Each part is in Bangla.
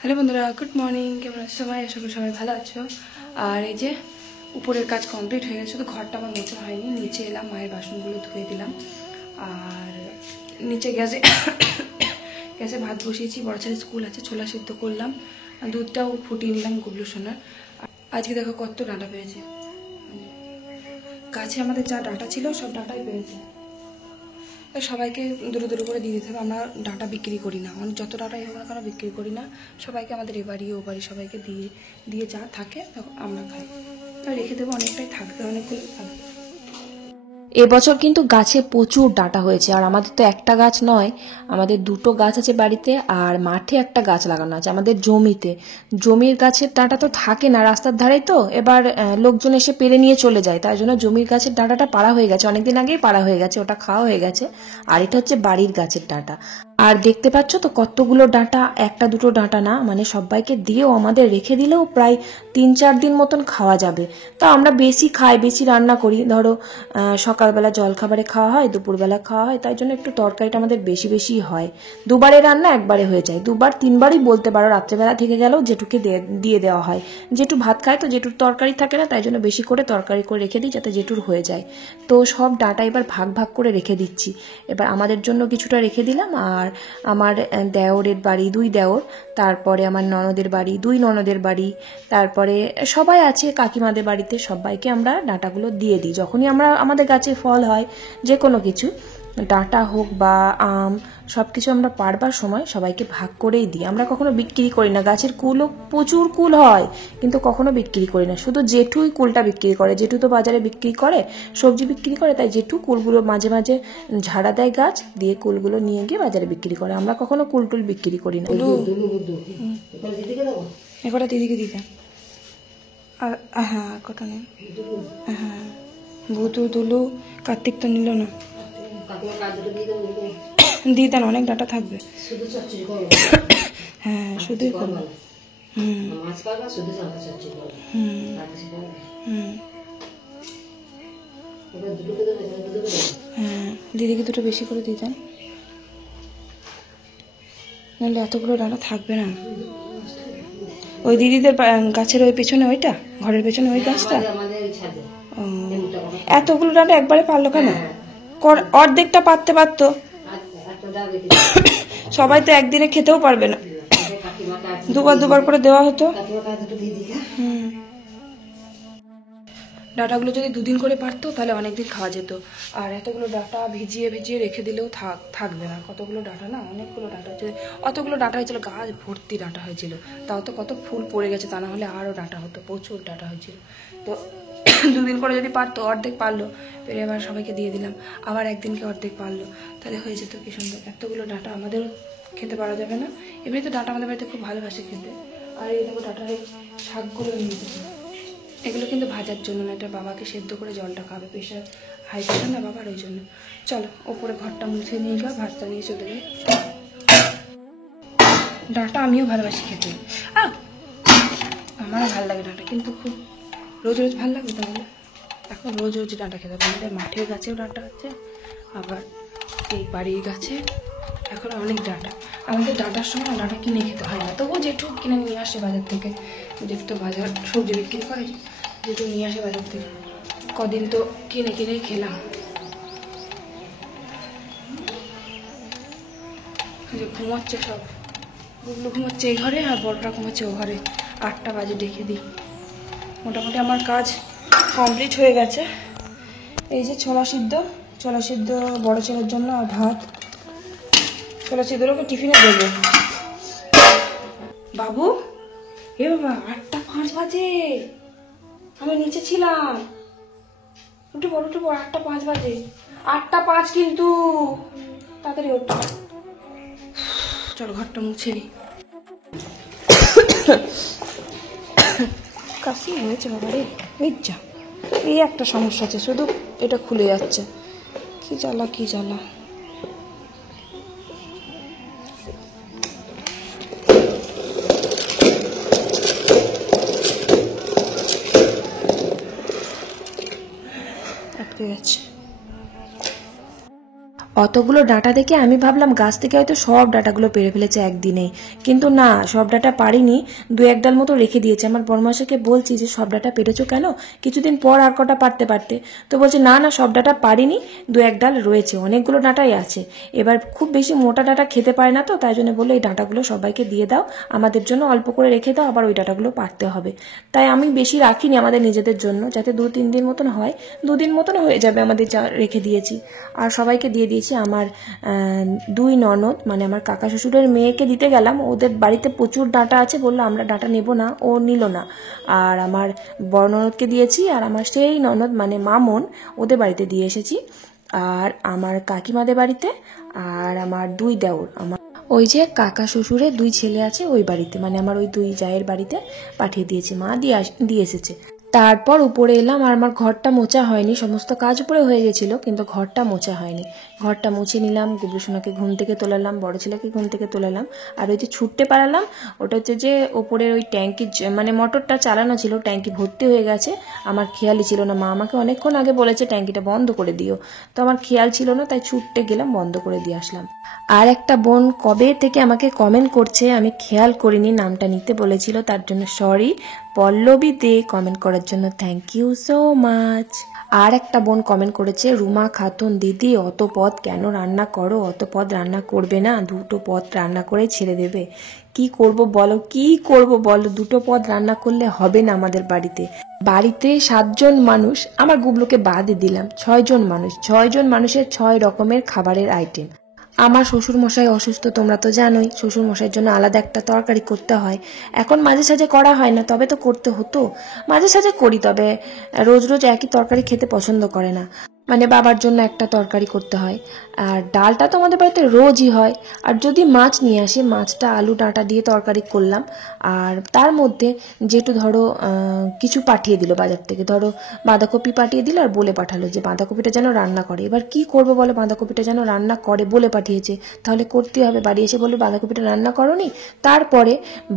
হ্যালো বন্ধুরা, গুড মর্নিং। কেমন আছো সবাই? আশা করি সবাই ভালো আছো। আর এই যে উপরের কাজ কমপ্লিট হয়ে গেছে, শুধু ঘরটা আমার মোছা হয়নি। নিচে এলাম, মায়ের বাসনগুলো ধুয়ে দিলাম। আর নিচে গ্যাসে ভাত বসিয়েছি। বড় ছেলে স্কুল আছে, ছোলা সিদ্ধ করলাম, দুধটাও ফুটিয়ে নিলাম গুবলু সোনার। আজকে দেখো কত ডাঁটা পেয়েছে গাছে। আমাদের যা ডাঁটা ছিল সব ডাঁটাই পেয়েছে। সবাইকে দূরে দূরে করে দিয়ে দিতে হবে। আমরা ডাঁটা বিক্রি করি না, মানে যত ডাঁটাই হোক না কেন বিক্রি করি না। সবাইকে আমাদের এ বাড়ি ও বাড়ি সবাইকে দিয়ে দিয়ে যা থাকে তখন আমরা খাই। রেখে দেবো, অনেকটাই থাকবে, অনেকগুলো থাকবে। এবছর কিন্তু গাছে প্রচুর ডাঁটা হয়েছে। আর আমাদের তো একটা গাছ নয়, আমাদের দুটো গাছ আছে বাড়িতে, আর মাঠে একটা গাছ লাগানো আছে আমাদের জমিতে। জমির গাছের ডাঁটা তো থাকে না, রাস্তার ধারেই তো, এবার লোকজন এসে পেরে নিয়ে চলে যায়, তাই জন্য জমির গাছের ডাঁটাটা পাড়া হয়ে গেছে, অনেকদিন আগেই পাড়া হয়ে গেছে, ওটা খাওয়া হয়ে গেছে। আর এটা হচ্ছে বাড়ির গাছের ডাঁটা। আর দেখতে পাচ্ছ তো কতগুলো ডাঁটা, একটা দুটো ডাঁটা না, মানে সবাইকে দিয়েও আমাদের রেখে দিলেও প্রায় 3-4 দিন মতন খাওয়া যাবে। তা আমরা বেশি খাই, বেশি রান্না করি। ধরো সকালবেলা জলখাবারে খাওয়া হয়, দুপুরবেলা খাওয়া হয়, তাই জন্য একটু তরকারিটা আমাদের বেশি বেশি হয়। দুবারে রান্না একবারে হয়ে যায়, 2-3বারই বলতে পারো। রাত্রেবেলা থেকে গেলেও জেঠুকে দিয়ে দেওয়া হয়। জেঠু ভাত খায় তো, জেঠুর তরকারি থাকে না, তাই জন্য বেশি করে তরকারি করে রেখে দিই যাতে জেঠুর হয়ে যায়। তো সব ডাটা এবার ভাগ ভাগ করে রেখে দিচ্ছি। এবার আমাদের জন্য কিছুটা রেখে দিলাম, আর আমার দেওরের বাড়ি 2 দেওর, তারপরে আমার ননদের বাড়ি 2 ননদের বাড়ি, তারপরে সবাই আছে কাকিমাদের বাড়িতে, সবাইকে আমরা ডাঁটাগুলো দিয়ে দিই। যখনই আমাদের গাছে ফল হয়, যে কোনো কিছু, ডাঁটা হোক বা আম, সব কিছু আমরা পাড়বার সময় সবাইকে ভাগ করেই দিই। আমরা কখনো বিক্রি করি না। গাছের কুলও প্রচুর কুল হয়, কিন্তু কখনো বিক্রি করি না। শুধু জেঠুই কুলটা বিক্রি করে। জেঠু তো বাজারে বিক্রি করে, সবজি বিক্রি করে, তাই জেঠু কুলগুলো মাঝে মাঝে ঝাড়া দেয় গাছ দিয়ে, কুলগুলো নিয়ে গিয়ে বাজারে বিক্রি করে। আমরা কখনো কুল টুল বিক্রি করি না। একটা দিদিকে দিতাম। আর হ্যাঁ, কটা নেই। হ্যাঁ, ভুতু তুলু কার্তিক তো নিল না, দিয়ে দেন, অনেক ডাটা থাকবে। হ্যাঁ, শুধুই করবো। হ্যাঁ, দিদিকে দুটো বেশি করে দিয়ে দেন, নাহলে এতগুলো ডাটা থাকবে না। ওই দিদিদের গাছের ওই পেছনে, ওইটা ঘরের পেছনে ওই গাছটা। এতগুলো ডাটা একবারে পারলো কেন? অর্ধেকটা পারতে পারতো। সবাই তো একদিনে খেতেও পারবে না, দুবার করে দেওয়া হতো। ডাটাগুলো যদি 2 দিন করে পারতো তাহলে অনেকদিন খাওয়া যেত। আর এতগুলো ডাটা ভিজিয়ে রেখে দিলেও থাকবে না। কতগুলো ডাটা না, অনেকগুলো ডাটা হয়েছে। অতগুলো ডাটা হয়েছিল, গাছ ভর্তি ডাটা হয়েছিল। তাও তো কত ফুল পড়ে গেছে, তা না হলে আরও ডাটা হতো, প্রচুর ডাটা হয়েছিল। তো 2 দিন করে যদি পারতো, অর্ধেক পারলো, পেরে আবার সবাইকে দিয়ে দিলাম। আবার একদিনকে অর্ধেক পারলো, তাহলে হয়ে যেত কি সুন্দর। এতগুলো ডাটা আমাদেরও খেতে পারা যাবে না। এমনি তো ডাটা আমাদের বাড়িতে খুব ভালোবাসে খেতে। আর এই দেখো ডাটার এই শাকগুলো নিয়ে যেতে, এগুলো কিন্তু ভাজার জন্য না, এটা বাবাকে সেদ্ধ করে জলটা খাবে, প্রেশার হাই প্রেশার না বাবার, ওই জন্য। চলো ওপরে ঘরটা মুছে নিয়ে গা, ভাতটা নিয়ে চলে যাই। ডাঁটা আমিও ভালোবাসি খেতে, আমারও ভালো লাগে ডাঁটা, কিন্তু খুব রোজ রোজ ভালো লাগবে তাহলে। এখন রোজ রোজ ডাঁটা খেতে হবে। আমাদের মাঠের গাছেও ডাঁটা আছে, আবার এই বাড়ির গাছে এখন অনেক ডাঁটা। আমাদের ডাঁটার সময় ডাঁটা কিনে খেতে হয় না, তবুও জেঠু কিনে নিয়ে আসে বাজার থেকে। জেঠু তো বাজার সবজি বিক্রি করে, জেঠু নিয়ে আসে বাজার থেকে। কদিন তো কিনেই খেলাম। যে ঘুমোচ্ছে সব, গুগলু ঘুমোচ্ছে এই ঘরে, আর বড়টা ঘুমোচ্ছে ও ঘরে। 8টা বাজে ডেকে দিই। মোটামুটি আমার কাজ কমপ্লিট হয়ে গেছে। এই যে ছোলা সিদ্ধ বড় ছেলের জন্য, আর ভাত। ছোলা সিদ্ধর ওকে টিফিনে দেবো। বাবু, এ বাবা, 8টা 5 বাজে, আমি নিচে ছিলাম। উঠে পড় 8টা 5 বাজে, 8টা 5 কিন্তু, তাড়াতাড়ি ওঠ। চলো ঘরটা মুছে নি। কাশি হয়েছে বাবা রে, এই যা, এই একটা সমস্যা আছে, শুধু এটা খুলে যাচ্ছে। কি জ্বালা। অতগুলো ডাঁটা দেখে আমি ভাবলাম গাছ থেকে হয়তো সব ডাঁটাগুলো পেরে ফেলেছে একদিনেই, কিন্তু না, সব ডাঁটা পারিনি, 2-1 ডাল মতো রেখে দিয়েছে। আমার বড়মাসাকে বলছি যে সব ডাঁটা পেরেছো কেন, কিছুদিন পর আর কটা পারতে পারতে। তো বলছে না না, সব ডাঁটা পারিনি, 2-1 ডাল রয়েছে, অনেকগুলো ডাঁটাই আছে। এবার খুব বেশি মোটা ডাঁটা খেতে পারে না, তো তাই জন্য বললো এই ডাঁটাগুলো সবাইকে দিয়ে দাও, আমাদের জন্য অল্প করে রেখে দাও, আবার ওই ডাঁটাগুলো পারতে হবে। তাই আমি বেশি রাখিনি আমাদের নিজেদের জন্য, যাতে 2-3 দিন মতন হয়, 2 দিন মতন হয়ে যাবে আমাদের, যা রেখে দিয়েছি। আর সবাইকে দিয়ে দিয়েছি। আমার 2 ননদ, মানে আমার কাকা শ্বশুরের মেয়েকে দিতে গেলাম, ওদের বাড়িতে প্রচুর ডাঁটা আছে, বললো আমরা ডাঁটা নেব না, ও নিল না। আর আমার বড় ননদকে দিয়েছি, আর আমার সেই ননদ মানে মামন, ওদের বাড়িতে দিয়ে এসেছি। আর আমার কাকিমাদের বাড়িতে, আর আমার 2 দেওর, আমার ওই যে কাকা শ্বশুরের 2 ছেলে আছে ওই বাড়িতে, মানে আমার ওই 2 জায়ের বাড়িতে পাঠিয়ে দিয়েছি, মা দিয়ে এসেছে। তারপর উপরে এলাম, আর আমার ঘরটা মোছা হয়নি, সমস্ত কাজ উপরে হয়ে গেছিল কিন্তু ঘরটা মোছা হয়নি। ঘরটা মুছে নিলাম, গুবলুসোনাকে ঘুম থেকে তোলালাম, বড় ছেলেকে ঘুম থেকে তোলালাম। আর ওই যে ছুটতে পারালাম, ওটা হচ্ছে যে ওপরের ওই ট্যাঙ্কি, মানে মোটরটা চালানো ছিল, ট্যাঙ্কি ভর্তি হয়ে গেছে, আমার খেয়ালই ছিল না। মা আমাকে অনেকক্ষণ আগে বলেছে ট্যাঙ্কিটা বন্ধ করে দিও, তো আমার খেয়াল ছিল না, তাই ছুটতে গেলাম, বন্ধ করে দিয়ে আসলাম। আর একটা বোন কবে থেকে আমাকে কমেন্ট করছে, আমি খেয়াল করিনি, নামটা নিতে বলেছিল, তার জন্য সরি। পল্লবী দে কমেন্ট করার জন্য থ্যাংক ইউ সো মাচ। আর একটা বোন কমেন্ট করেছে, রুমা খাতুন দিদি অত পদ কেন রান্না করো, অত পদ রান্না করবে না, 2টো পদ রান্না করে ছেড়ে দেবে। কি করব বলো, কি করব বলো, 2টো পদ রান্না করলে হবে না আমাদের বাড়িতে। বাড়িতে 7 জন মানুষ, আমার গুবলুকে বাদে দিলাম, 6 জন মানুষ, 6 জন মানুষের 6 রকমের খাবারের আইটেম। আমার শ্বশুর মশাই অসুস্থ, তোমরা তো জানোই, শ্বশুর মশাইয়ের জন্য আলাদা একটা তরকারি করতে হয়। এখন মাঝে সাঝে করা হয় না, তবে তো করতে হতো, মাঝে সাঝে করি, তবে রোজ রোজ একই তরকারি খেতে পছন্দ করে না, মানে বাবার জন্য একটা তরকারি করতে হয়। আর ডালটা তো আমাদের বাড়িতে রোজই হয়। আর যদি মাছ নিয়ে আসি, মাছটা আলু ডাঁটা দিয়ে তরকারি করলাম, আর তার মধ্যে যেটু ধরো কিছু পাঠিয়ে দিল বাজার থেকে, ধরো বাঁধাকপি পাঠিয়ে দিল, আর বলে পাঠালো যে বাঁধাকপিটা যেন রান্না করে। এবার কি করবো বলো, বাঁধাকপিটা যেন রান্না করে বলে পাঠিয়েছে, তাহলে করতে হবে। বাড়ি এসে বলবে বাঁধাকপিটা রান্না করনি, তারপরে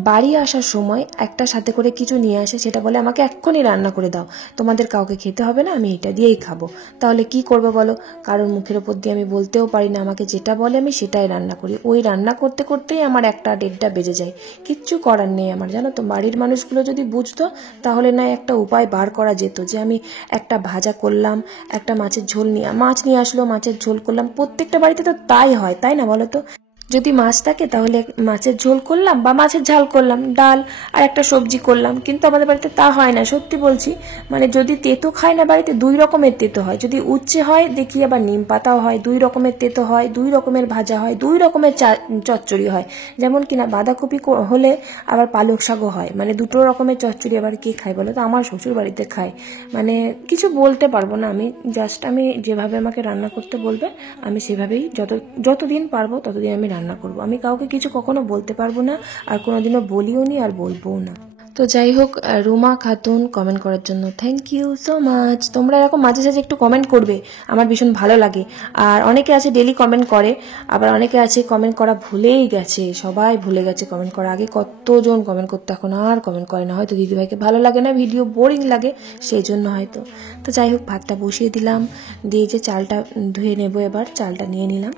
বাড়ি আসার সময় একটা সাথে করে কিছু নিয়ে আসে, সেটা বলে আমাকে এক্ষুনি রান্না করে দাও, তোমাদের কাউকে খেতে হবে না, আমি এটা দিয়েই খাবো। তাহলে কি করবো বলো, কারোর মুখের ওপর দিয়ে আমি বলতেও পারি না, আমাকে যেটা বলে আমি সেটাই রান্না করি। ওই রান্না করতে করতেই আমার 1টা-1.5টা বেজে যায়, কিচ্ছু করার নেই আমার, জানো তো। বাড়ির মানুষগুলো যদি বুঝতো, তাহলে না একটা উপায় বার করা যেত, যে আমি একটা ভাজা করলাম, একটা মাছের ঝোল মাছ নিয়ে আসলো, মাছের ঝোল করলাম। প্রত্যেকটা বাড়িতে তো তাই হয়, তাই না বলো তো। যদি মাছ থাকে তাহলে মাছের ঝোল করলাম, বা মাছের ঝাল করলাম, ডাল আর একটা সবজি করলাম, কিন্তু আমাদের বাড়িতে তা হয় না, সত্যি বলছি। মানে যদি তেতো খায় না বাড়িতে, 2 রকমের তেতো হয়, যদি উচ্ছে হয় দেখি আবার নিম পাতাও হয়, 2 রকমের তেতো হয়, 2 রকমের ভাজা হয়, 2 রকমের চচ্চড়ি হয়। যেমন কিনা বাঁধাকপি হলে আবার পালক শাকও হয়, মানে 2 রকমের চচ্চড়ি আবার কে খায় বলো তো, আমার শ্বশুর বাড়িতে খায়। মানে কিছু বলতে পারবো না আমি, জাস্ট আমি যেভাবে আমাকে রান্না করতে বলবে আমি সেভাবেই যতদিন পারবো ততদিন আমি রান্না করব। আমি কাউকে কিছু কখনো বলতে পারবো না, আর কোনোদিনও বলিও নি, আর বলবোও না। তো যাই হোক, রুমা খাতুন কমেন্ট করার জন্য থ্যাংক ইউ সো মাচ। তোমরা এরকম মাঝে সাঝে একটু কমেন্ট করবে, আমার ভীষণ ভালো লাগে। আর অনেকে আছে ডেলি কমেন্ট করে, আবার অনেকে আছে কমেন্ট করা ভুলেই গেছে, সবাই ভুলে গেছে কমেন্ট করা। আগে কতজন কমেন্ট করতে, এখন আর কমেন্ট করে না, হয়তো দিদিভাইকে ভালো লাগে না, ভিডিও বোরিং লাগে, সেই জন্য হয়তো। তো যাই হোক, ভাতটা বসিয়ে দিলাম, দিয়ে যে চালটা ধুয়ে নেবো, এবার চালটা নিয়ে নিলাম।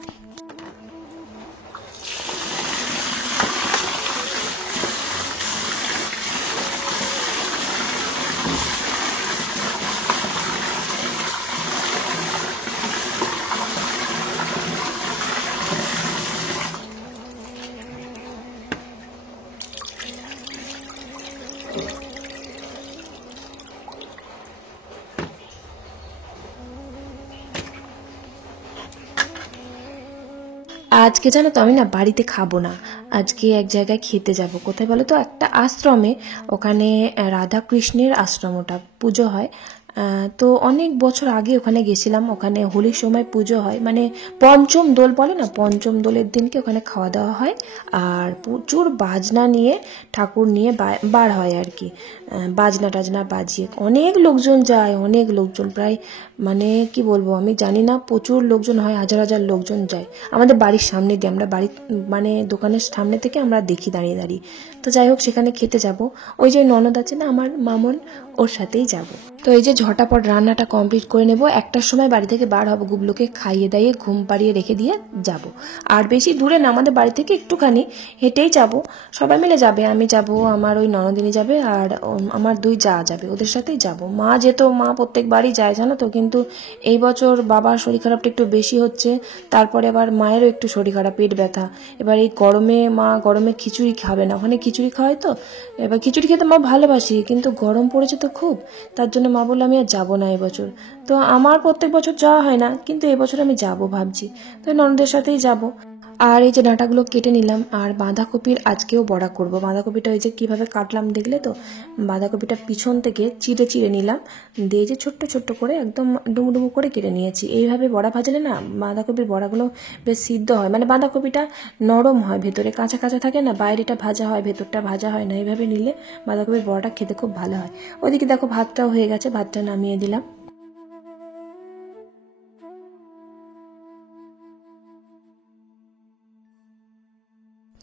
আজকে জানো তো, আমি না বাড়িতে খাবো না, আজকে এক জায়গায় খেতে যাব। কোথায় বলো তো, একটা আশ্রমে, ওখানে রাধা কৃষ্ণের আশ্রম, ওটা পুজো হয়। তো অনেক বছর আগে ওখানে গেছিলাম, ওখানে হোলির সময় পুজো হয়, মানে পঞ্চম দোল বলে না, পঞ্চম দোলের দিনকে ওখানে খাওয়া দাওয়া হয়, আর প্রচুর বাজনা নিয়ে ঠাকুর নিয়ে বার হয় আর কি, বাজনা টাজনা বাজিয়ে অনেক লোকজন যায়, অনেক লোকজন, প্রায় মানে কি বলবো আমি জানি না, প্রচুর লোকজন হয়, হাজার হাজার লোকজন যায়। আমাদের বাড়ির সামনে দিয়ে, আমরা বাড়ির মানে দোকানের সামনে থেকে আমরা দেখি দাঁড়িয়ে দাঁড়িয়ে। তো যাই হোক, সেখানে খেতে যাব, ওই যে ননদ আছে না আমার মামন, ওর সাথেই যাব। তো এই যে ঝটাপট রান্নাটা কমপ্লিট করে নেব। 1টার সময় বাড়ি থেকে বার হব, গুবলুকে খাইয়ে দাইয়ে ঘুম পাড়িয়ে রেখে দিয়ে যাব। আর বেশি দূরে না, আমাদের বাড়ি থেকে একটুখানি হেঁটেই যাব, সবাই মিলে যাবে। আমি যাব, আমার ওই ননদিনী যাবে, আর আমার 2 যা যাবে, ওদের সাথেই যাব। মা যেত, মা প্রত্যেকবারই যায় জানো তো, কিন্তু এই বছর বাবার শরীর খারাপটা একটু বেশি হচ্ছে, তারপরে আবার মায়েরও একটু শরীর খারাপ, পেট ব্যথা। এবার এই গরমে মা গরমে খিচুড়ি খাবে না, ওখানে খিচুড়ি খাওয়াই তো, এবার খিচুড়ি খেতে মা ভালোবাসি, কিন্তু গরম পড়েছে তো খুব, তার জন্য মা বললো আমি আর যাবো না এবছর। তো আমার প্রত্যেক বছর যাওয়া হয় না, কিন্তু এবছর আমি যাব ভাবছি, তো ননদের সাথেই যাব। আর এই যে ডাঁটাগুলো কেটে নিলাম, আর বাঁধাকপির আজকেও বড়া করব। বাঁধাকপিটা ওই যে কিভাবে কাটলাম দেখলে তো, বাঁধাকপিটা পিছন থেকে চিড়ে চিড়ে নিলাম, দিয়ে যে ছোট্ট ছোট্ট করে একদম ডুমু করে কেটে নিয়েছি। এইভাবে বড়া ভাজলে না বাঁধাকপির বড়াগুলো বেশ সিদ্ধ হয়, মানে বাঁধাকপিটা নরম হয়, ভেতরে কাঁচা কাঁচা থাকে না, বাইরেটা ভাজা হয় ভেতরটা ভাজা হয় না। এইভাবে নিলে বাঁধাকপির বড়াটা খেতে খুব ভালো হয়। ওইদিকে দেখো ভাতটাও হয়ে গেছে, ভাতটা নামিয়ে দিলাম।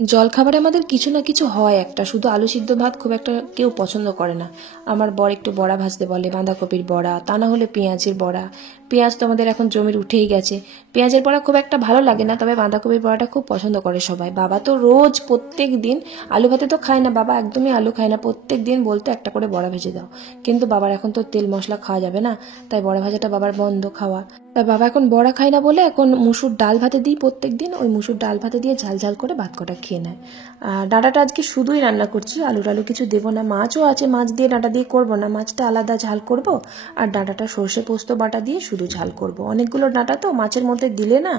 জলখাবারে আমাদের কিছু না কিছু হয় একটা, শুধু আলু সিদ্ধ ভাত খুব একটা কেউ পছন্দ করে না। আমার বর একটু বড়া ভাজতে বলে, বাঁধাকপির বড়া, তা না হলে পেঁয়াজের বড়া। পেঁয়াজ তো আমাদের এখন জমির উঠেই গেছে, পেঁয়াজের বড়া খুব একটা ভালো লাগে না, তবে বাঁধাকপির বড়াটা খুব পছন্দ করে সবাই। বাবা তো রোজ প্রত্যেক দিন, আলু ভাতে তো খায় না বাবা, একদমই আলু খায় না, প্রত্যেক দিন বলতো একটা করে বড়া ভেজে দাও, কিন্তু বাবার এখন তো তেল মশলা খাওয়া যাবে না, তাই বড়া ভাজাটা বাবার বন্ধ খাওয়া। তাই বাবা এখন বড়া খায় না বলে এখন মুসুর ডাল ভাতে দিই প্রত্যেক দিন, ওই মুসুর ডাল ভাতে দিয়ে ঝাল ঝাল করে ভাত কটা খেয়ে নেয়। আর ডাঁটাটা আজকে শুধুই রান্না করছি, আলু টালু কিছু দেবো না, মাছও আছে, মাছ দিয়ে ডাঁটা দিয়ে করবো না, মাছটা আলাদা ঝাল করব, আর ডাঁটাটা সর্ষে পোস্ত বাটা দিয়ে শুধু ঝাল করব। অনেকগুলো ডাঁটা তো মাছের মধ্যে দিলে না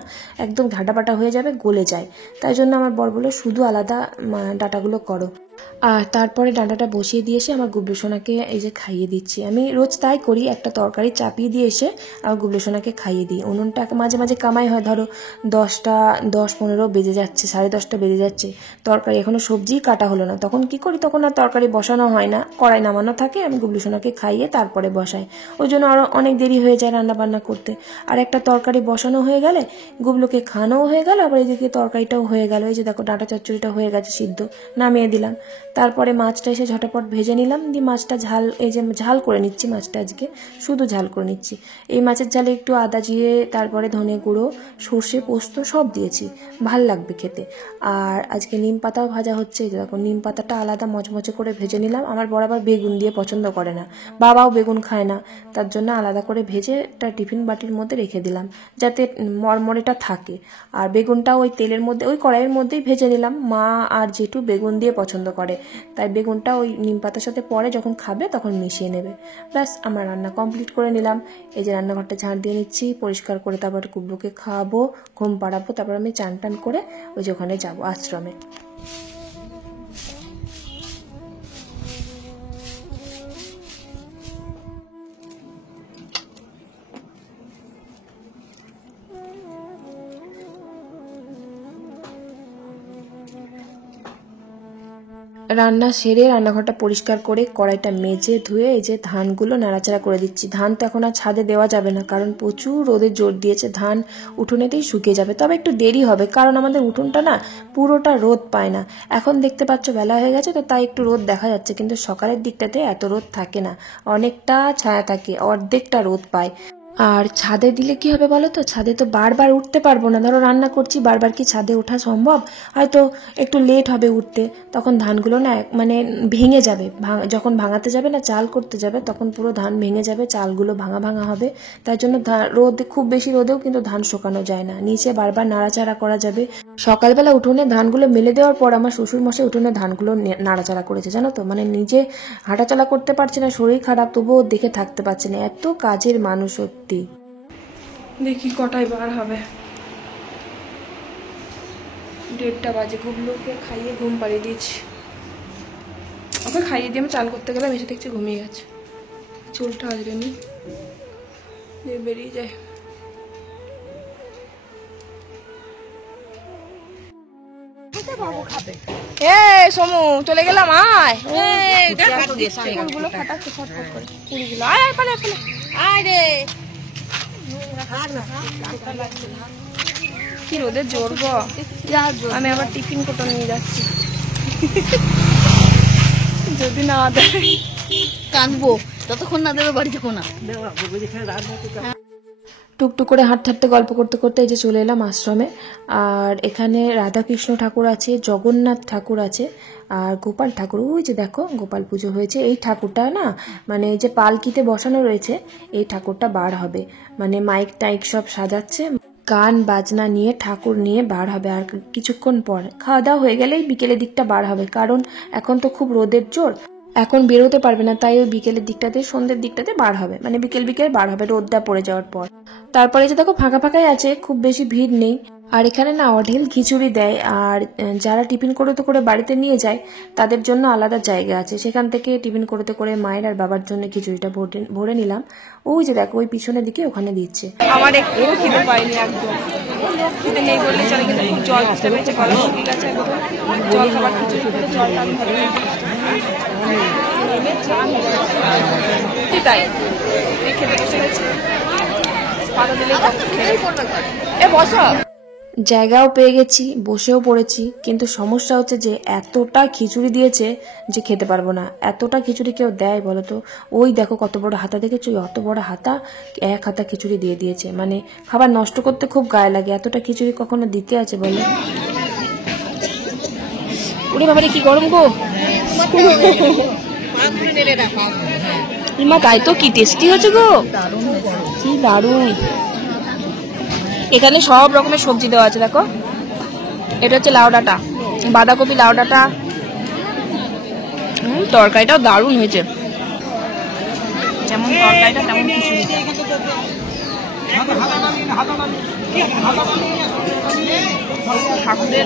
একদম ঘাটা বাটা হয়ে যাবে, গলে যায়, তাই জন্য আমার বর বলল শুধু আলাদা ডাঁটাগুলো করো। আর তারপরে ডাঁটাটা বসিয়ে দিয়ে এসে আমার গুবলু সোনাকে এই যে খাইয়ে দিচ্ছি। আমি রোজ তাই করি, একটা তরকারি চাপিয়ে দিয়ে এসে আমার গুবলু সোনাকে খাইয়ে দিই। উনুনটা মাঝে মাঝে কামাই হয়, ধরো 10:15 বেজে যাচ্ছে, 10:30 বেজে যাচ্ছে, তরকারি এখনো সবজি কাটা হলো না, তখন কি করি, তখন আর তরকারি বসানো হয় না, কড়াই নামানো থাকে, আমি গুবলু সোনাকে খাইয়ে তারপরে বসাই, ওই জন্য আরো অনেক দেরি হয়ে যায় রান্না বান্না করতে। আর একটা তরকারি বসানো হয়ে গেলে গুবলুকে খাওয়ানোও হয়ে গেল, আবার এদিকে তরকারিটাও হয়ে গেল। এই যে দেখো ডাঁটা চচ্চড়িটা হয়ে গেছে সিদ্ধ, নামিয়ে দিলাম। তারপরে মাছটা এসে ঝটাপট ভেজে নিলাম, দিয়ে মাছটা ঝাল, এই যে ঝাল করে নিচ্ছি মাছটা, আজকে শুধু ঝাল করে নিচ্ছি। এই মাছের ঝালে একটু আদা জিরে, তারপরে ধনে গুঁড়ো, সর্ষে পোস্ত সব দিয়েছি, ভাল লাগবে খেতে। আর আজকে নিম পাতাও ভাজা হচ্ছে, দেখো নিম পাতাটা আলাদা মচমচে করে ভেজে নিলাম। আমার বর আবার বেগুন দিয়ে পছন্দ করে না, বাবাও বেগুন খায় না, তার জন্য আলাদা করে ভেজে একটা টিফিন বাটির মধ্যে রেখে দিলাম, যাতে মরমরেটা থাকে। আর বেগুনটা ওই তেলের মধ্যে, ওই কড়াইয়ের মধ্যেই ভেজে নিলাম। মা আর জেঠু বেগুন দিয়ে পছন্দ করে, তাই বেগুনটা ওই নিম পাতার সাথে পরে যখন খাবে তখন মিশিয়ে নেবে। ব্যাস আমার রান্না কমপ্লিট করে নিলাম। এই যে রান্নাঘরটা ঝাড় দিয়ে নিচ্ছি পরিষ্কার করে, তারপর কুবলুকে খাওয়াবো, ঘুম পাড়াবো, তারপর আমি চান টান করে ওই যে ওখানে যাবো আশ্রমে। রান্না সেরে রান্নাঘরটা পরিষ্কার করে কড়াইটা মেজে ধুয়ে এই যে ধানগুলো নাড়াচাড়া করে দিচ্ছি। ধান তো এখন আর ছাদে দেওয়া যাবে না, কারণ প্রচুর রোদের জোর দিয়েছে, ধান উঠোনেতেই শুকিয়ে যাবে। তবে একটু দেরি হবে, কারণ আমাদের উঠোনটা না পুরোটা রোদ পায় না। এখন দেখতে পাচ্ছ বেলা হয়ে গেছে তো তাই একটু রোদ দেখা যাচ্ছে, কিন্তু সকালের দিকটাতে এত রোদ থাকে না, অনেকটা ছায়া থাকে, অর্ধেকটা রোদ পায়। আর ছাদে দিলে কি হবে বলো তো, ছাদে তো বারবার উঠতে পারবো না, ধরো রান্না করছি বারবার কি ছাদে ওঠা সম্ভব, হয়তো একটু লেট হবে উঠতে, তখন ধানগুলো না মানে ভেঙে যাবে, যখন ভাঙাতে যাবে না চাল করতে যাবে তখন পুরো ধান ভেঙে যাবে, চালগুলো ভাঙা ভাঙা হবে। তাই জন্য রোদ, খুব বেশি রোদেও কিন্তু ধান শুকানো যায় না, নিচে বারবার নাড়াচাড়া করা যাবে। সকালবেলা উঠোনে ধানগুলো মেলে দেওয়ার পর আমার শ্বশুর মশাই উঠোনে ধানগুলো নাড়াচাড়া করেছে জানো তো, মানে নিজে হাঁটাচলা করতে পারছে না, শরীর খারাপ, তবুও দেখে থাকতে পারছে না, এত কাজের মানুষ সত্যি। দেখি কটায় বার হবে, 1:30 বাজে। গুবলুকে খাইয়ে ঘুম পাড়িয়ে দিয়েছি, ওকে খাইয়ে দিয়ে আমি চান করতে গেলাম, এসে দেখছি ঘুমিয়ে গেছে, চুলটা আজরে নি বেরিয়ে যায়। সমু চলে গেলাম, আয় ফুলগুলো ফাটাচ্ছে ফটফট করে, কুড়িগুলো আয় আয় পালে পালে আয় রে। কি রোদের জোর গো, আমি আবার টিফিন কোটো নিয়ে যাচ্ছি, যদি না দেয় কাঁদবো। ততক্ষণ না দেবে বাড়ি যাবো না। টুকটুক করে হাঁটতে হাঁটতে গল্প করতে করতে এই যে চলে এলাম আশ্রমে। আর এখানে রাধাকৃষ্ণ ঠাকুর আছে, জগন্নাথ ঠাকুর আছে, আর গোপাল ঠাকুর। ওই যে দেখো গোপাল পুজো হয়েছে। এই ঠাকুরটা না মানে এই যে পালকিতে বসানো রয়েছে, এই ঠাকুরটা বার হবে, মানে মাইক টাইক সব সাজাচ্ছে, গান বাজনা নিয়ে ঠাকুর নিয়ে বার হবে। আর কিছুক্ষণ পর খাওয়া দাওয়া হয়ে গেলেই বিকেলের দিকটা বার হবে, কারণ এখন তো খুব রোদের জোর, এখন বেরোতে পারবে না, তাই ওই বিকেলের দিকটাতে সন্ধ্যের দিকটাতে বার হবে, মানে বিকেল বিকেল বার হবে রোদটা পড়ে যাওয়ার পর। তারপরে যে দেখো ফাঁকা ফাঁকাই আছে, খুব বেশি ভিড় নেই। আর এখানে না অঢেল খিচুড়ি দেয়, আর যারা টিফিন করতে করে বাড়িতে নিয়ে যায় তাদের জন্য আলাদা জায়গা আছে, সেখান থেকে টিফিন করতে করে মায়ের আর বাবার জন্য খিচুড়িটা ভরে নিলাম। ওই যে দেখো ওই পিছনের দিকে ওখানে দিচ্ছে। আমার একটু খিদে পাইনি, একদম খিদে নেই বললে চলে, কিন্তু খুব জল খেতে পেয়েছে, গলা শুকিয়ে গেছে একদম। জল খাবার খিচুড়ি করে জলটা আমি ধরে তাই এই খেতে বসে গেছে। পাতা দিলে এ বসো। জায়গাও পেয়ে গেছি, বসেও পড়েছি, কিন্তু সমস্যা হচ্ছে যে এতটা খিচুড়ি দিয়েছে যে খেতে পারবো না। এতটা খিচুড়ি কেউ দেয় বলো তো? ওই দেখো কত বড় হাতা দেখেছো, অত বড় হাতা, এক হাতা খিচুড়ি দিয়ে দিয়েছে। মানে খাবার নষ্ট করতে খুব গায়ে লাগে, এতটা খিচুড়ি কখনো দিতে আছে বলে? ওরে বাবারে কি গরম গো মা, তাই তো কি টেস্টি হচ্ছে গো, কি দারুণ। এখানে সব রকমের সবজি দেওয়া আছে, দেখো এটা হচ্ছে লাউ ডাঁটা, বাঁধাকপি, লাউ ডাঁটা। তরকারিটাও দারুণ হয়েছে, যেমন তরকারিটা তেমন খিচুড়ি। ঠাকুরের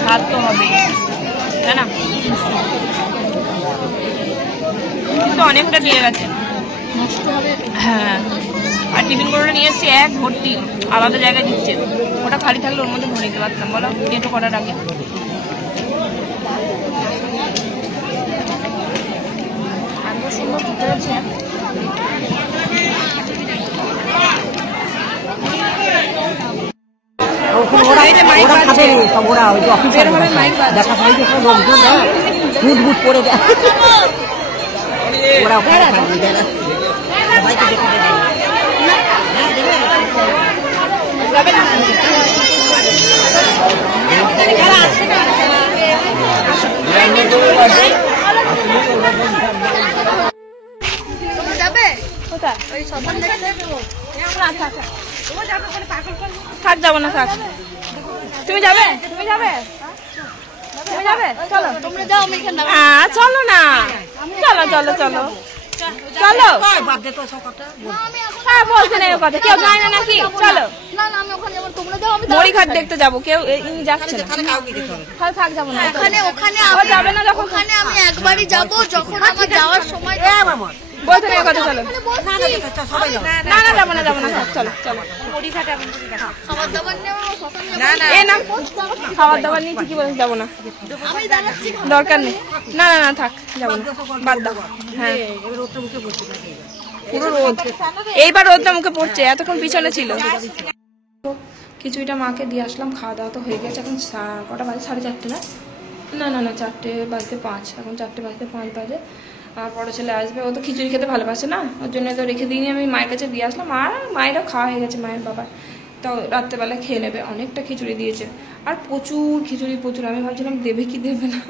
স্বাদ তো হবে, তাই না? কিন্তু অনেকটা দিয়ে গেছে, হ্যাঁ। আর টিফিন করে নিয়ে এসছি এক ভর্তি, আলাদা জায়গায় দিচ্ছে, ওটা খালি থাকলে ওর মধ্যে ভরে নিতে পারতাম বলো, এটো করার আগে। এত সুন্দর খেতে হচ্ছে। থাক, যাবো না, থাক। তুমি যাবে? তুমি যাবে? তুমি যাবে? চলো তোমরা যাও, আমি এখানে নামবো। চলো না, চলো চলো চলো চলো। হ্যাঁ বলছেন এর কথা, কেউ যায় না নাকি? চলো। না না, আমি ওখানে যাবো, তোমরা যাও, আমি মরিঘাট দেখতে যাবো, কেউ ইনি যাচ্ছে না। তাহলে থাক, যাবো না। ওখানে আবার যাবে না যখন? ওখানে আমি একবারই যাবো, যখন আমার যাওয়ার সময়। বলছেন এর কথা, চলো। না না, যাবো না, যাবো না, চলো চলো। খাবার দাবার নেওয়া এ না, খাবার দাবার নিয়ে ঠিকই বলেছি, যাবো না, আমি দাঁড়াচ্ছি। দরকার নেই। না না না, থাক, যাবো না, বাদ দাও। হ্যাঁ পুরো রোদ, এইবার রোদটা মুখে পড়ছে, এতক্ষণ পিছনে ছিল। খিচুড়িটা মাকে দিয়ে আসলাম, খাওয়া দাওয়া তো হয়ে গেছে। এখন কটা বাজে? 4:30 না? না না না, 4:05, এখন 4:05 বাজে। আর বড় ছেলে আসবে, ও তো খিচুড়ি খেতে ভালোবাসে না, ওর জন্য তো রেখে দিইনি, আমি মায়ের কাছে দিয়ে আসলাম। আর মায়েরও খাওয়া হয়ে গেছে, মায়ের বাবার তো রাত্রেবেলা খেয়ে নেবে। অনেকটা খিচুড়ি দিয়েছে, আর প্রচুর খিচুড়ি, প্রচুর। আমি ভাবছিলাম দেবে কি দেবে না,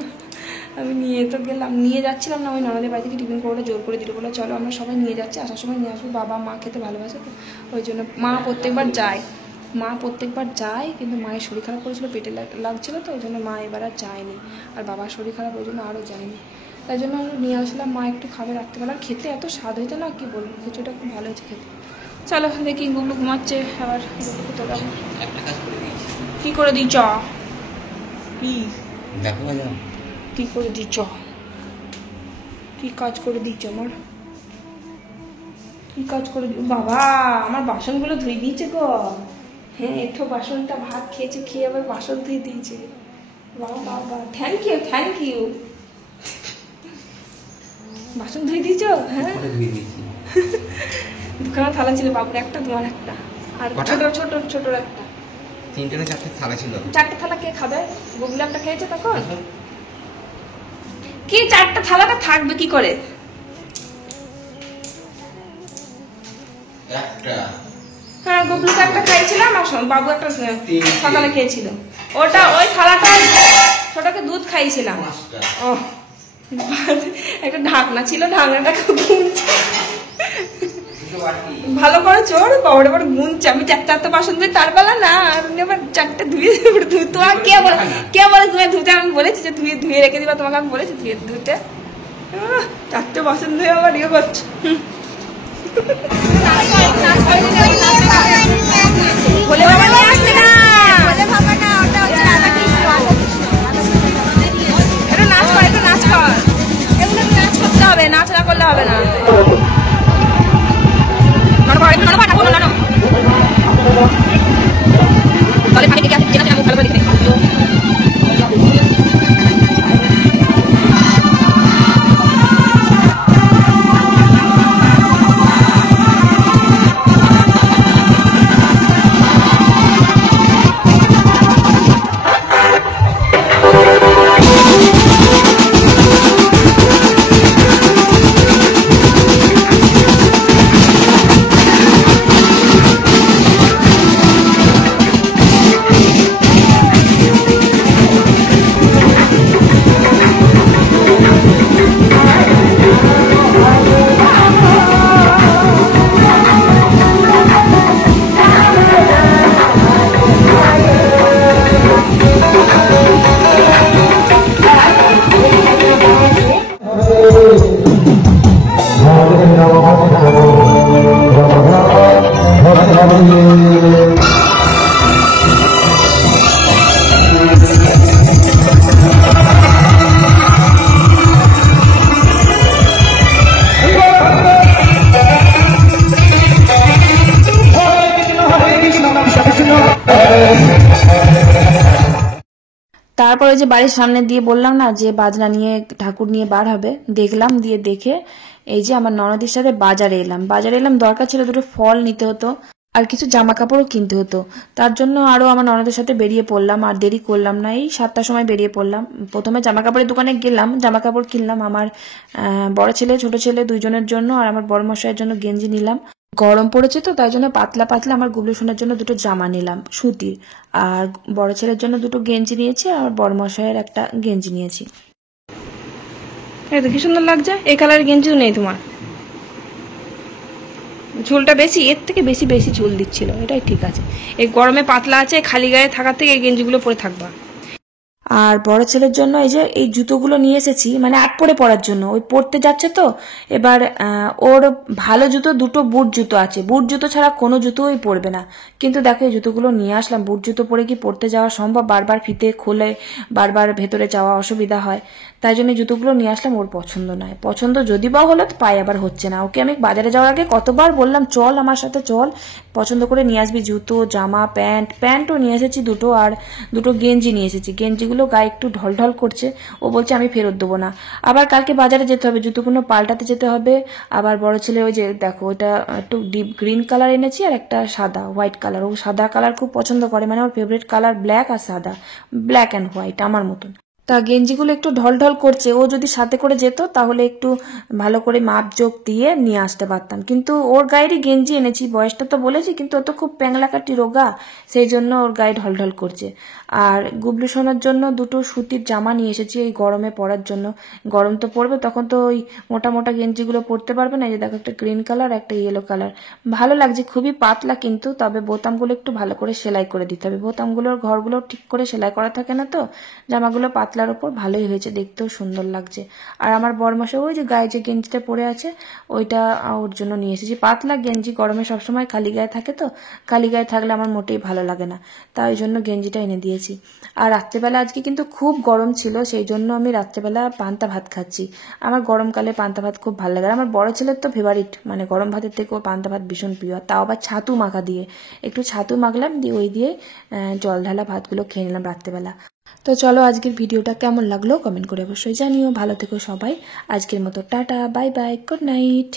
আমি নিয়ে তো গেলাম, নিয়ে যাচ্ছিলাম না, ওই ননদের বাড়ি থেকে টিফিন করে জোর করে দিল, বলে চলো আমরা সবাই নিয়ে যাচ্ছি, আসার সময় নিয়ে আসবো। বাবা মা খেতে ভালোবাসে তো, ওই জন্য মা প্রত্যেকবার যায়, কিন্তু মায়ের শরীর খারাপ করেছিল, পেটে লাগছিল তো, ওই জন্য মা এবার আর যায়নি। আর বাবার শরীর খারাপ, ওই জন্য আরও যায়নি। তাই জন্য আমরা নিয়ে আসলাম, মা একটু খাবে রাত্রেবেলা। খেতে এত স্বাদ হয়েছে না, কি বলবো, খিচুড়িটা খুব ভালো হয়েছে খেতে। চলো দেখি, গুগলু ঘুমাচ্ছে, আবার কি করে দিই চ, কি করে দিই চ, কি কাজ করে দিচ্ছ আমার, কি কাজ করে দিই বাবা। আমার বাসনগুলো ধুয়ে দিয়েছে গো, হ্যাঁ একটু বাসনটা ভাত খেয়েছে, খেয়ে আবার বাসন ধুয়ে দিয়েছে। বাবা বাবা, থ্যাংক ইউ থ্যাংক ইউ। বাসন ধুয়ে দিয়েছ? হ্যাঁ দুখানা থালা ছিল, বাবুর একটা, তোমার একটা, আর ছোট ছোট ছোট একটা। 3টে না 4টে থালা ছিল। 4টে থালা কে খাবে? গুগলে একটা খেয়েছে তখন। কি 4টে থালাটা থাকবে কি করে? গুবলুকে একটা খাইয়েছিলাম আর বাবু একটা সকালে খেয়েছিল। ওটা ওই থালাটা ছোটকে দুধ খাইয়েছিলাম। ও একটা ঢাকনা ছিল, ঢাকনাটা গুনছে ভালো করে চোর বাবাটা বড় গুনছে। আমি চারটা বাসন ধুই তার বেলা না, আর উনি আবার চারটে ধুয়ে তোমার কে বলে তুমি ধুতে? আমি বলেছি যে ধুয়ে রেখে দিবা, তোমাকে আমি বলেছি ধুতে। চারটে বাসন ধুয়ে আবার ইয়ে করছো। বলে বাবা নিয়ে আসবে না, এটা নাচ কর, এটা নাচ কর, এগুলো নাচ করতে হবে, নাচ না করলে হবে না। তারপরে যে বাড়ির সামনে দিয়ে বললাম না যে বাজনা নিয়ে ঠাকুর নিয়ে বার হবে, দেখলাম, দিয়ে দেখে এই যে আমার ননদের সাথে বাজারে এলাম। দরকার ছিল দুটো ফল নিতে হতো আর কিছু জামা কাপড়ও কিনতে হতো। তার জন্য আরো আমার ননদের সাথে বেরিয়ে পড়লাম, আর দেরি করলাম না, এই 7টার সময় বেরিয়ে পড়লাম। প্রথমে জামা কাপড়ের দোকানে গেলাম, জামা কাপড় কিনলাম আমার বড় ছেলে ছোট ছেলে দুইজনের জন্য, আর আমার বড় মশাইয়ের জন্য গেঞ্জি নিলাম। গরম পড়েছে তো তাই জন্য পাতলা পাতলা আমার গুবলু সোনার জন্য দুটো জামা নিলাম সুতির, আর বড় ছেলের জন্য দুটো গেঞ্জি নিয়েছি, আর বড় মশাইয়ের একটা গেঞ্জি নিয়েছি। এই তো কি সুন্দর লাগছে। এই কালারের গেঞ্জি তো নেই তোমার, ঝুলটা বেশি, এর থেকে বেশি বেশি ঝুল দিচ্ছিল, এটাই ঠিক আছে। এই গরমে পাতলা আছে, খালি গায়ে থাকার থেকে এই গেঞ্জিগুলো পরে থাকবা। আর বড় ছেলের জন্য এই যে এই জুতোগুলো নিয়ে এসেছি, মানে আট পরে পরার জন্য, ওই পড়তে যাচ্ছে তো। এবার ওর ভালো জুতো দুটো বুট জুতো আছে, বুট জুতো ছাড়া কোনো জুতোই পরবে না। কিন্তু দেখো এই জুতোগুলো নিয়ে আসলাম, বুট জুতো পরে কি পড়তে যাওয়া সম্ভব? বারবার ফিতে খুলে বারবার ভেতরে যাওয়া অসুবিধা হয়, তাই জন্য জুতোগুলো নিয়ে আসলাম। ওর পছন্দ নয়, পছন্দ যদি বা হলো তো পায়ে আবার হচ্ছে না। ওকে আমি বাজারে যাওয়ার আগে কতবার বললাম চল আমার সাথে চল, পছন্দ করে নিয়ে আসবি জুতো জামা প্যান্টও নিয়ে এসেছি দুটো, আর দুটো গেঞ্জি নিয়ে এসেছি। গেঞ্জিগুলো গায়ে একটু ঢলঢল করছে, ও বলছে আমি ফেরত দেবো না। আবার কালকে বাজারে যেতে হবে, জুতোগুলো পাল্টাতে যেতে হবে। আবার বড় ছেলে ওই যে দেখো ওটা একটু ডিপ গ্রিন কালার এনেছি, আর একটা সাদা হোয়াইট কালার। ও সাদা কালার খুব পছন্দ করে, মানে ওর ফেভারিট কালার ব্ল্যাক আর সাদা, ব্ল্যাক অ্যান্ড হোয়াইট আমার মতন। তা গেঞ্জিগুলো একটু ঢলঢল করছে, ও যদি সাথে করে যেত তাহলে একটু ভালো করে মাপ জোক দিয়ে নিয়ে আসতে পারতাম। কিন্তু ওর গায়েরই গেঞ্জি এনেছি, বয়সটা তো বলেছি, কিন্তু ও তো খুব প্যাংলাকাটি রোগা, সেই জন্য ওর গায়ে ঢলঢল করছে। আর গুবলু সোনার জন্য দুটো সুতির জামা নিয়ে এসেছি এই গরমে পরার জন্য। গরম তো পড়বে, তখন তো ওই মোটা মোটা গেঞ্জিগুলো পরতে পারবে না। এই যে দেখো একটা গ্রিন কালার একটা ইয়েলো কালার, ভালো লাগছে, খুবই পাতলা, কিন্তু তবে বোতামগুলো একটু ভালো করে সেলাই করে দিতে হবে। বোতামগুলোর ঘরগুলো ঠিক করে সেলাই করা থাকে না তো, জামাগুলো পাতলার ওপর ভালোই হয়েছে, দেখতেও সুন্দর লাগছে। আর আমার বড়মশাই ওই যে গায়ে যে গেঞ্জিটা পরে আছে ওইটা ওর জন্য নিয়ে এসেছি। পাতলা গেঞ্জি, গরমে সবসময় খালি গায়ে থাকে তো, খালি গায়ে থাকলে আমার মোটেই ভালো লাগে না, তাই ওই জন্য গেঞ্জিটা এনে দিয়েছি। আর রাত্রেবেলা আজকে কিন্তু খুব গরম ছিল, সেই জন্য আমি রাত্রেবেলা পান্তা ভাত খাচ্ছি। আমার গরমকালে পান্তা ভাত খুব ভালো লাগে, আমার বড় ছেলের তো ফেভারিট, মানে গরম ভাতের থেকেও পান্তা ভাত ভীষণ প্রিয়। তাও আবার ছাতু মাখা দিয়ে, একটু ছাতু মাখলাম, দিয়ে ওই দিয়ে জল ঢালা ভাতগুলো খেয়ে নিলাম রাত্রেবেলা। তো চলো আজকের ভিডিওটা কেমন লাগলো কমেন্ট করে অবশ্যই জানিও। ভালো থেকো সবাই, আজকের মতো tata, bye bye, good night.